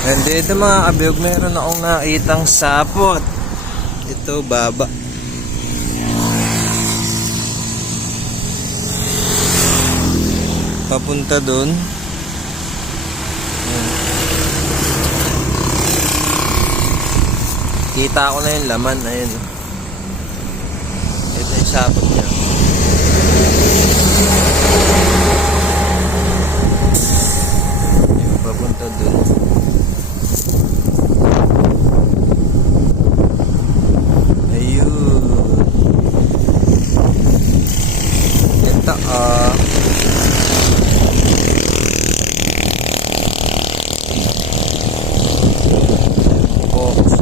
And dito mga kabiyog, meron akong nakitang sapot. Ito, baba. Papunta dun. Kita ko na yung laman. Ayun. Ito yung sapot niya. Yung papunta dun. Ayun. Ito ah. Box.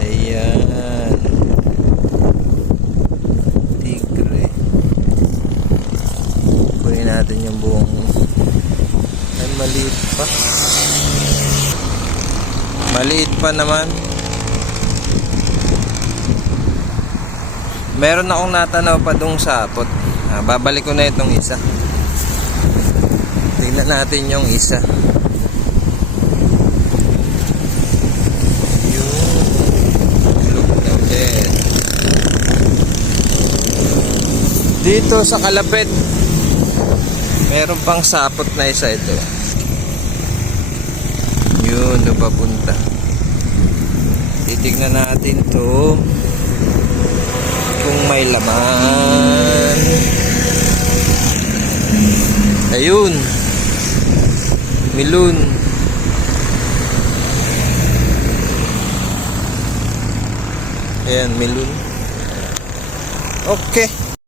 Ayan. Tigre. Kunin natin yung buong ay maliit pa. Maliit pa naman. Meron akong natanaw pa dong sapot. Ah, babalik ko na itong isa. Tingnan natin yung isa. Dito sa kalapit, meron pang sapot na isa ito. Yun, napapunta. Titignan natin to kung may laman. Ayun. Milun. Ayan, milun. Okay.